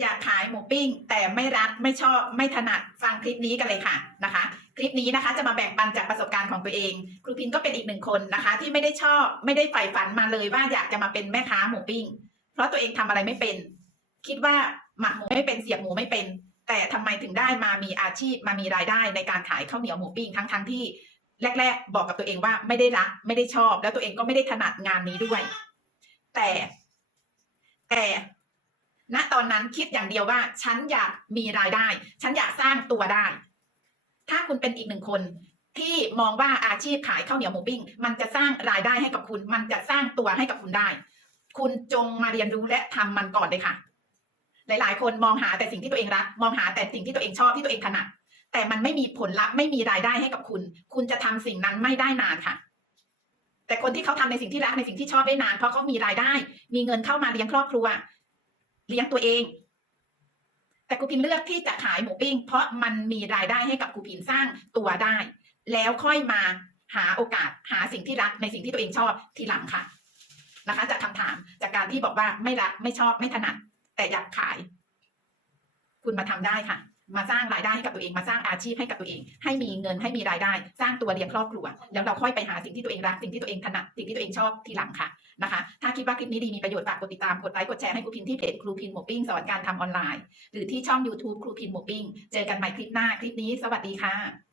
อยากขายหมูปิ้ง แต่ไม่รักไม่ชอบไม่ถนัดฟังคลิปนี้กันเลยค่ะนะคะ คลิปนี้นะคะจะมาแบ่งปันจากประสบการณ์ของตัวเอง ครูพินก็เป็นอีกหนึ่งคนนะคะ ที่ไม่ได้ชอบไม่ได้ใฝ่ฝันมาเลยว่าอยากจะมาเป็นแม่ค้าหมูปิ้ง เพราะตัวเองทำอะไรไม่เป็น คิดว่าหมักหมูไม่เป็นเสียบหมูไม่เป็น แต่ทำไมถึงได้มามีอาชีพมามีรายได้ในการขายข้าวเหนียวหมูปิ้งทั้งทั้งที่แรก ๆ บอกกับตัวเองว่าไม่ได้รักไม่ได้ชอบ แล้วตัวเองก็ไม่ได้ถนัดงานนี้ด้วย แต่ แต่ ณตอนนั้นคิดอย่างเดียวว่า ฉันอยากมีรายได้ ฉันอยากสร้างตัวได้ ถ้าคุณเป็นอีกหนึ่งคนที่มองว่าอาชีพขายข้าวเหนียวหมูปิ้ง มันจะสร้างรายได้ให้กับคุณ มันจะสร้างตัวให้กับคุณได้ คุณจงมาเรียนรู้และทำมันก่อนเลยค่ะ หลาย ๆ คนมองหาแต่สิ่งที่ตัวเองรัก มองหาแต่สิ่งที่ตัวเองชอบที่ตัวเองถนัด แต่มันไม่มีผลลัพธ์ไม่มีรายได้ให้กับคุณ คุณจะทำสิ่งนั้นไม่ได้นานค่ะ แต่คนที่เขาทำในสิ่งที่รักในสิ่งที่ชอบได้นาน เพราะเขามีรายได้ มีเงินเข้ามาเลี้ยงครอบครัว เลี้ยงตัวเอง แต่กูพินเลือกที่จะขายหมูปิ้ง เพราะมันมีรายได้ให้กับกูพินสร้างตัวได้ แล้วค่อยมาหาโอกาสหาสิ่งที่รักในสิ่งที่ตัวเองชอบทีหลังค่ะ นะคะจากคำถามจากการที่บอกว่าไม่รักไม่ชอบไม่ถนัด แต่อยากขาย คุณมาทำได้ค่ะ มาสร้างรายได้ให้กับตัวเอง มาสร้างอาชีพให้กับตัวเอง ให้มีเงินให้มีรายได้ สร้างตัวเลี้ยงครอบครัว แล้วเราค่อยไปหาสิ่งที่ตัวเองรักสิ่งที่ตัวเองถนัดสิ่งที่ตัวเองชอบทีหลังค่ะนะคะ ถ้าคิดว่าคลิปนี้ดีมีประโยชน์ฝากกดติดตามกดไลค์กดแชร์ให้ครูพินที่เพจครูพินหมูปิ้งสอนการทำออนไลน์ หรือที่ช่อง YouTube ครูพินหมูปิ้งเจอกันใหม่คลิปหน้าคลิปนี้ สวัสดีค่ะ